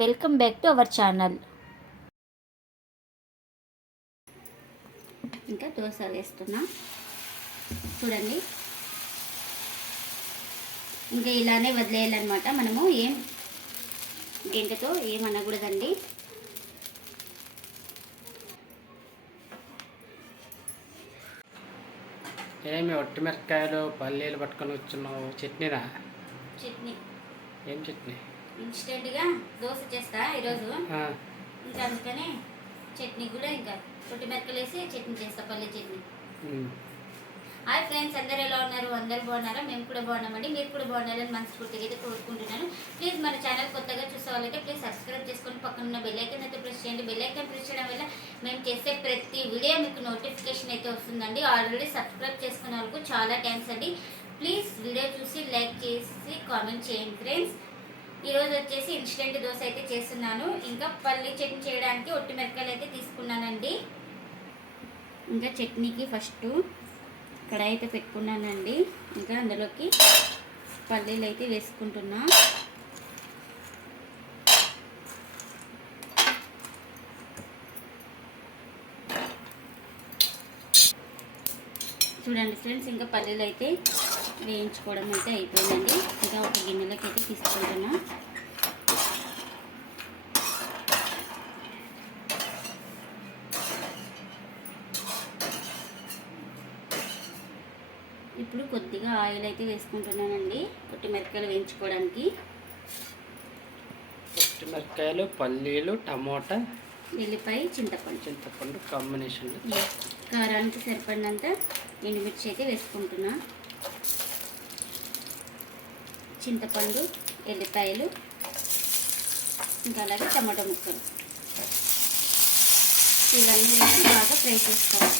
Welcome back to our channel. ఇంకా దోశ వేస్తున్నా. చూడండి. ఇంకా ఇలానే వదిలేయాలన్నమాట. మనము ఏం గంటతో ఏం అనకూడదండి. ఏమి ఒట్టిమిరపకాయలు పల్లీలు పట్టుకొని వచ్చున్నావు చట్నీనా? చట్నీ. ఏం చట్నీ? ఇన్స్టెంట్గా దోశ చేస్తా ఈరోజు. ఇంకా అందుకని చట్నీ కూడా ఇంకా పొట్టి మిరకలు వేసి చట్నీ చేస్తా పల్లి చట్నీ. హాయ్ ఫ్రెండ్స్ అందరు ఎలా ఉన్నారు? అందరు బాగున్నారా? మేము కూడా బాగున్నామండి. మీరు కూడా బాగున్నారని మనస్ఫూర్తిగా అయితే కోరుకుంటున్నాను. ప్లీజ్ మన ఛానల్ కొత్తగా చూసే వాళ్ళైతే ప్లీజ్ సబ్స్క్రైబ్ చేసుకొని పక్కన ఉన్న బెల్ ఐకన్ అయితే ప్రెస్ చేయండి. బెల్ ఐకన్ ప్రెస్ చేయడం వల్ల మేము చేసే ప్రతి వీడియో మీకు నోటిఫికేషన్ అయితే వస్తుందండి. ఆల్రెడీ సబ్స్క్రైబ్ చేసుకున్న వాళ్ళకు చాలా థ్యాంక్స్ అండి. ప్లీజ్ వీడియో చూసి లైక్ చేసి కామెంట్ చేయండి ఫ్రెండ్స్. ఈరోజు వచ్చేసి ఇన్స్టెంట్ దోశ అయితే చేస్తున్నాను. ఇంకా పల్లి చట్నీ చేయడానికి ఒట్టి మిరపకాయలు అయితే తీసుకున్నానండి. ఇంకా చట్నీకి ఫస్ట్ కడాయి అయితే పెట్టుకున్నానండి. ఇంకా అందులోకి పల్లీలు అయితే వేసుకుంటున్నా. చూడండి ఫ్రెండ్స్ ఇంకా పల్లీలు అయితే వేయించుకోవడం అయితే అయిపోయిందండి. ఇంకా ఒక గిన్నెలోకి అయితే తీసుకుంటున్నా. ఇప్పుడు కొద్దిగా ఆయిల్ అయితే వేసుకుంటున్నానండి. పొట్టి మిరపకాయలు వేయించుకోవడానికి. ఒట్టిమిరపకాయలు పల్లీలు టమోటా వెల్లిపాయ చింతపండు. చింతపండు కాంబినేషన్. కారానికి సరిపడినంత ఎండుమిర్చి అయితే వేసుకుంటున్నా. చింతపండు ఎల్లిపాయలు ఇంకా అలాగే టమాటా ముక్కలు. ఇవన్నీ వేసి బాగా ఫ్రై చేసుకోవాలి.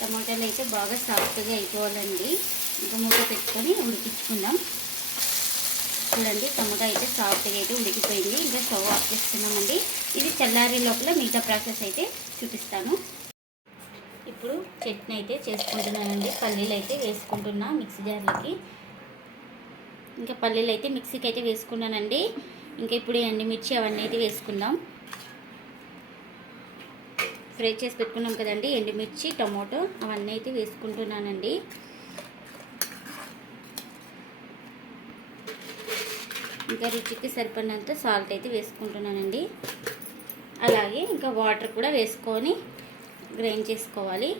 టమాటాలు అయితే బాగా సాఫ్ట్గా అయిపోవాలండి. ఇంకా మూత పెట్టుకొని ఉడికించుకుందాం. చూడండి టమాటా అయితే సాఫ్ట్గా అయితే ఉడికిపోయింది. ఇంకా స్టవ్ ఆఫ్ చేస్తున్నామండి. ఇది చల్లారి లోపల మిగతా ప్రాసెస్ అయితే చూపిస్తాను. ఇప్పుడు చట్నీ అయితే చేసుకుంటున్నానండి. పల్లీలు అయితే వేసుకుంటున్నా మిక్సీ జార్లకి. ఇంకా పల్లీలు అయితే మిక్సీకి అయితే వేసుకున్నానండి. ఇంకా ఇప్పుడు ఎండుమిర్చి అవన్నీ అయితే వేసుకుందాం. ఫ్రై చేసి పెట్టుకున్నాం కదండి ఎండుమిర్చి టమోటో అవన్నీ అయితే వేసుకుంటున్నానండి. ఇంకా రుచికి సరిపడినంత సాల్ట్ అయితే వేసుకుంటున్నానండి. అలాగే ఇంకా వాటర్ కూడా వేసుకొని గ్రైండ్ చేసుకోవాలి.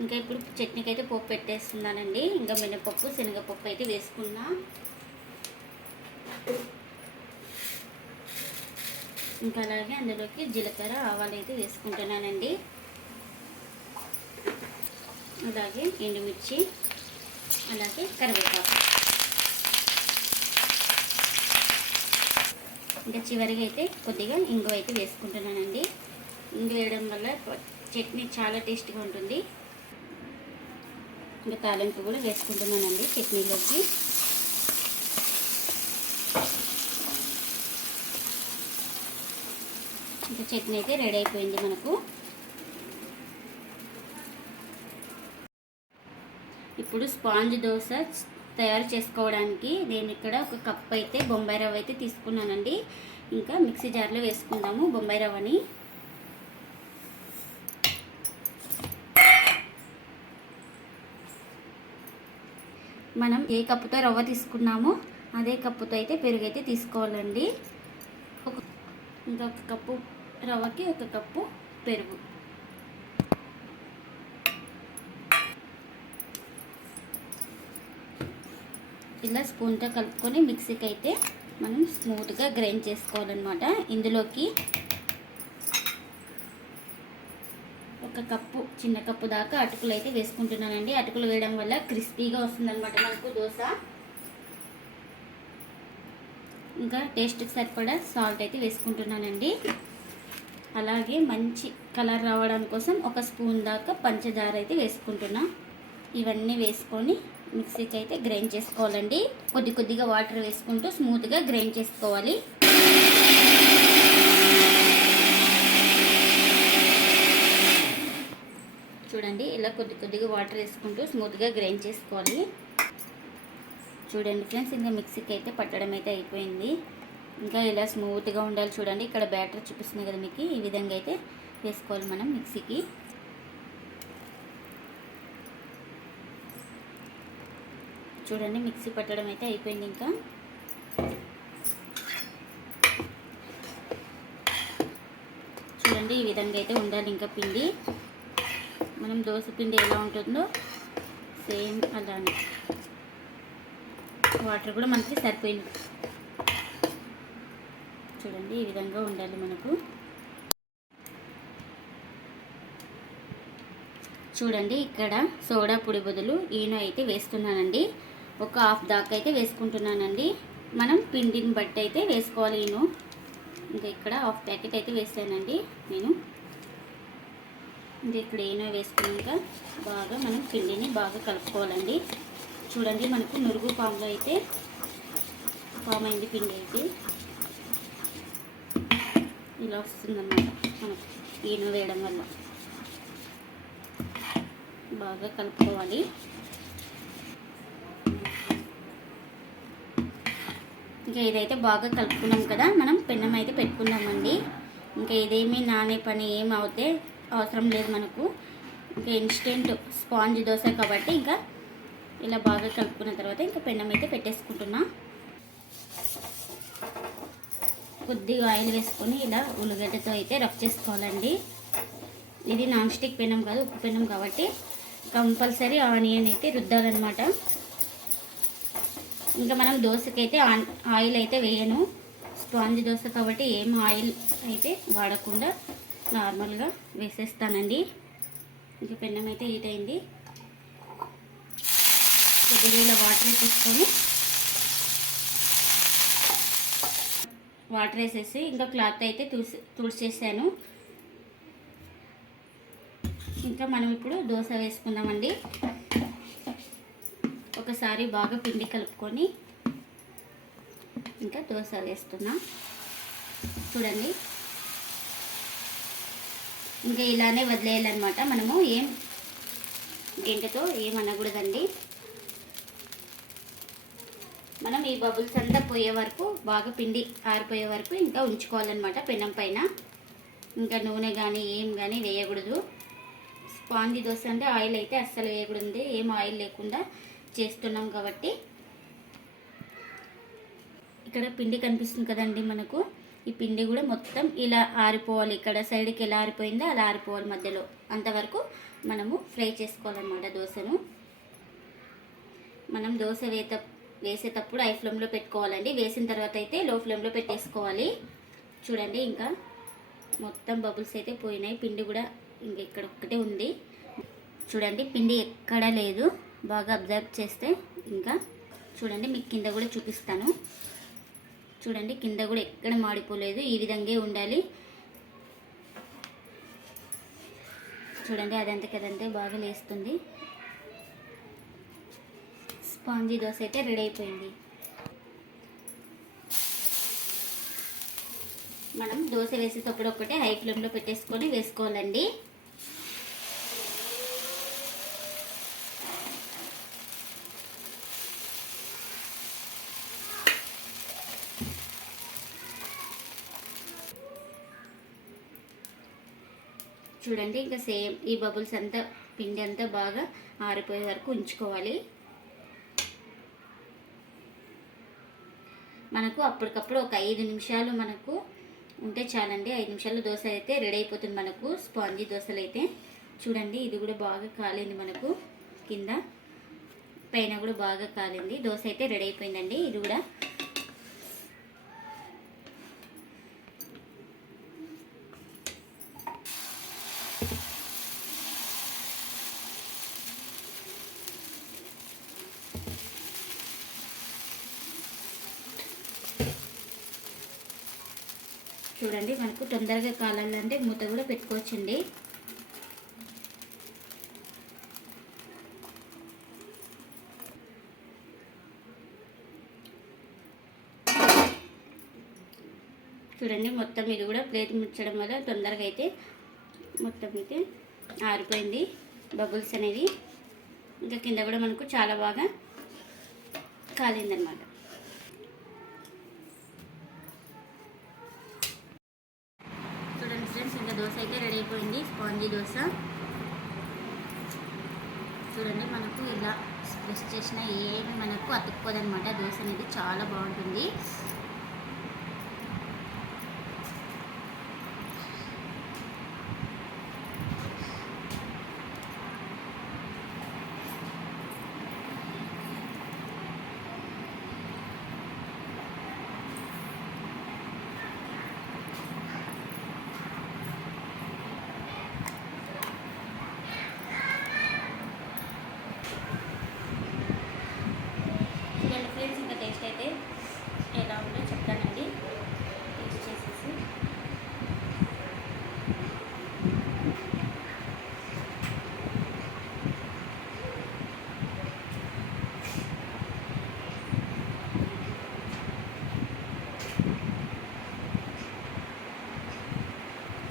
ఇంకా ఇప్పుడు చట్నీకి అయితే పప్పు పెట్టేస్తున్నానండి. ఇంకా మినపప్పు శనగపప్పు అయితే వేసుకున్నా. ఇంకా అలాగే అందులోకి జీలకర్ర ఆవాలు అయితే వేసుకుంటున్నానండి. అలాగే ఎండుమిర్చి అలాగే కరివేపాకు. ఇంకా చివరిగా అయితే కొద్దిగా ఇంగు అయితే వేసుకుంటున్నానండి. ఇంగు వేయడం వల్ల చట్నీ చాలా టేస్ట్గా ఉంటుంది. ఇంకా తాలింపు కూడా వేసుకుంటున్నానండి చట్నీలోకి. చట్నీ అయితే రెడీ అయిపోయింది మనకు. ఇప్పుడు స్పాంజ్ దోశ తయారు చేసుకోవడానికి నేను ఇక్కడ ఒక కప్ అయితే బొంబాయి రవ్వ అయితే తీసుకున్నానండి. ఇంకా మిక్సీ జార్లో వేసుకుందాము బొంబాయి రవ్వని. మనం ఏ కప్పుతో రవ్వ తీసుకున్నామో అదే కప్పుతో అయితే పెరుగు అయితే తీసుకోవాలండి. ఒక ఇంకొక కప్పు రవ్వకి ఒక కప్పు పెరుగు. ఇలా స్పూన్తో కలుపుకొని మిక్సీకి అయితే మనం స్మూత్గా గ్రైండ్ చేసుకోవాలన్నమాట. ఇందులోకి ఒక కప్పు చిన్న కప్పు దాకా అటుకులు అయితే వేసుకుంటున్నానండి. అటుకులు వేయడం వల్ల క్రిస్పీగా వస్తుందన్నమాట మనకు దోశ. ఇంకా టేస్ట్కి సరిపడా సాల్ట్ అయితే వేసుకుంటున్నానండి. అలాగే మంచి కలర్ రావడం కోసం ఒక స్పూన్ దాకా పంచదార అయితే వేసుకుంటున్నా. ఇవన్నీ వేసుకొని మిక్సీకి అయితే గ్రైండ్ చేసుకోవాలండి. కొద్ది కొద్దిగా వాటర్ వేసుకుంటూ స్మూత్గా గ్రైండ్ చేసుకోవాలి. చూడండి ఇలా కొద్ది కొద్దిగా వాటర్ వేసుకుంటూ స్మూత్గా గ్రైండ్ చేసుకోవాలి. చూడండి ఫ్రెండ్స్ ఇంకా మిక్సీకి అయితే పట్టడం అయితే అయిపోయింది. ఇంకా ఇలా స్మూత్గా ఉండాలి చూడండి. ఇక్కడ బ్యాటర్ చూపిస్తుంది కదా మీకు. ఈ విధంగా అయితే వేసుకోవాలి మనం మిక్సీకి. చూడండి మిక్సీ పట్టడం అయితే అయిపోయింది ఇంకా. చూడండి ఈ విధంగా అయితే ఉండాలి ఇంకా పిండి. మనం దోశ పిండి ఎలా ఉంటుందో సేమ్ అలానే. వాటర్ కూడా మనకి సరిపోయింది. చూడండి ఈ విధంగా ఉండాలి మనకు. చూడండి ఇక్కడ సోడా పొడి బదులు ఈనో అయితే వేస్తున్నానండి. ఒక హాఫ్ దాకా అయితే వేసుకుంటున్నానండి. మనం పిండిని బట్టి అయితే వేసుకోవాలి ఈనో. ఇంకా ఇక్కడ హాఫ్ ప్యాకెట్ అయితే వేసానండి నేను. ఇంకా ఇక్కడ ఈనో వేసుకున్నాక బాగా మనం పిండిని బాగా కలుపుకోవాలండి. చూడండి మనకు నురుగు పాములో అయితే పాము అయింది పిండి అయితే. ఇలా వస్తుందన్నమాట. మనకు ఈనో వేయడం వల్ల. బాగా కలుపుకోవాలి. ఇంకా ఇదైతే బాగా కలుపుకున్నాం కదా మనం పెన్నం అయితే పెట్టుకుందామండి ఇంకా ఇదేమీ నానే పని ఏం అవుతే అవసరం లేదు మనకు. ఇంకా ఇన్స్టెంట్ స్పాంజ్ దోశ కాబట్టి ఇంకా ఇలా బాగా కలుపుకున్న తర్వాత ఇంకా పెన్నం అయితే పెట్టేసుకుంటున్నా. కొద్దిగా ఆయిల్ వేసుకొని ఇలా ఉల్లిగడ్డతో అయితే రఫ్ చేసుకోవాలండి. ఇది నాన్ స్టిక్ పెనం కాదు ఉప్పు పెనం కాబట్టి కంపల్సరీ ఆనియన్ అయితే రుద్దాలన్నమాట. ఇంకా మనం దోశకైతే ఆయిల్ అయితే వేయను. స్పాంజ్ దోశ కాబట్టి ఏం ఆయిల్ అయితే వాడకుండా నార్మల్గా వేసేస్తానండి. ఇంకా పెన్నం అయితే హీట్ అయింది. కొద్దిగా ఇలా వాటర్ తీసుకొని వాటర్ వేసేసి ఇంకా క్లాత్ అయితే తుడిసి తుడిచేసాను. ఇంకా మనం ఇప్పుడు దోశ వేసుకుందామండి. ఒకసారి బాగా పిండి కలుపుకొని ఇంకా దోశ వేస్తున్నా. చూడండి. ఇంకా ఇలానే వదిలేయాలన్నమాట. మనము ఏం గంటతో ఏం అనకూడదండి. మనం ఈ బబుల్స్ అంతా పోయే వరకు బాగా పిండి ఆరిపోయే వరకు ఇంకా ఉంచుకోవాలన్నమాట పెనం పైన. ఇంకా నూనె కానీ ఏం కానీ వేయకూడదు. స్పాంజీ దోశ అంటే ఆయిల్ అయితే అస్సలు వేయకూడదు. ఏం ఆయిల్ లేకుండా చేస్తున్నాం కాబట్టి. ఇక్కడ పిండి కనిపిస్తుంది కదండి మనకు. ఈ పిండి కూడా మొత్తం ఇలా ఆరిపోవాలి. ఇక్కడ సైడ్కి ఎలా ఆరిపోయిందో అలా ఆరిపోవాలి మధ్యలో. అంతవరకు మనము ఫ్రై చేసుకోవాలన్నమాట దోశను. మనం దోశ వేత వేసేటప్పుడు హై ఫ్లేమ్లో పెట్టుకోవాలండి. వేసిన తర్వాత అయితే లో ఫ్లేమ్లో పెట్టేసుకోవాలి. చూడండి ఇంకా మొత్తం బబుల్స్ అయితే పోయినాయి. పిండి కూడా ఇంక ఇక్కడ ఒక్కటే ఉంది. చూడండి పిండి ఎక్కడా లేదు. బాగా అబ్జర్వ్ చేస్తే ఇంకా చూడండి మీకు కింద కూడా చూపిస్తాను. చూడండి కింద కూడా ఎక్కడ మాడిపోలేదు. ఈ విధంగా ఉండాలి. చూడండి అదంతా కదంతే బాగా లేస్తుంది. స్పాంజీ దోశ అయితే రెడీ అయిపోయింది. మనం దోశ వేసేటప్పుడు ఒకటే హై ఫ్లేమ్లో పెట్టేసుకొని వేసుకోవాలండి. చూడండి ఇంకా సేమ్ ఈ బబుల్స్ అంతా పిండి అంతా బాగా ఆరిపోయే వరకు ఉంచుకోవాలి. మనకు అప్పటికప్పుడు ఒక ఐదు నిమిషాలు మనకు ఉంటే చాలండి. ఐదు నిమిషాలు దోశ అయితే రెడీ అయిపోతుంది మనకు. స్పాంజీ దోశలు అయితే. చూడండి ఇది కూడా బాగా కాలింది మనకు కింద. పైన కూడా బాగా కాలింది. దోశ అయితే రెడీ అయిపోయిందండి. ఇది కూడా చూడండి మనకు తొందరగా కాలాలంటే మూత కూడా పెట్టుకోవచ్చండి. చూడండి మొత్తం ఇది కూడా ప్లేట్ ముచ్చడం వల్ల తొందరగా అయితే మొత్తం అయితే ఆరిపోయింది బబుల్స్ అనేది ఇంకా కింద కూడా మనకు చాలా బాగా కాలిందనమాట. ఇడ్లీ దోశ. చూడండి మనకు ఇలా ప్రెస్ చేసిన ఏమి మనకు అతుక్కోదనమాట దోశ అనేది చాలా బాగుంటుంది చూడండి ఫ్రెండ్స్ ఇంకా టేస్ట్ అయితే ఎలా ఉందో చెప్తానండి టేస్ట్ చేసేసి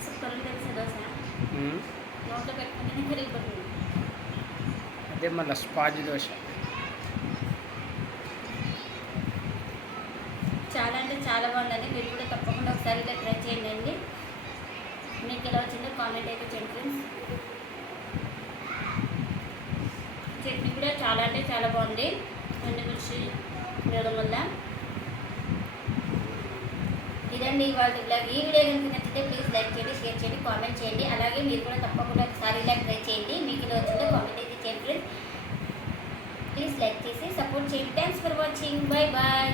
సూపర్ ఉంది తెలుసా దోశ ఉమ్. నోట్లో పెట్టుకుంటేనే కరిగిపోతుంది అదే మళ్ళీ స్పాజ్ దోశ. చాలా అంటే చాలా బాగుందండి. మీరు కూడా తప్పకుండా ఒకసారి ఇలా ట్రై చేయండి. అండి మీకు ఎలా వచ్చిందో కామెంట్ అయితే చేయండి ఫ్రెండ్స్ చట్నీ కూడా చాలా అంటే చాలా బాగుంది. ఎండుమిర్చి వేయడం వల్ల ఇదండి ఇవాళ బ్లాగ్ ఈ వీడియో కనుక నచ్చితే ప్లీజ్ లైక్ చేయండి షేర్ చేయండి కామెంట్ చేయండి. అలాగే మీరు కూడా తప్పకుండా ఒకసారి ఇలా ట్రై చేయండి. మీకు ఎలా వచ్చిందో కామెంట్ అయితే చేయండి ఫ్రెండ్స్ ప్లీజ్ లైక్ చేసి సపోర్ట్ చేయండి thanks for watching bye bye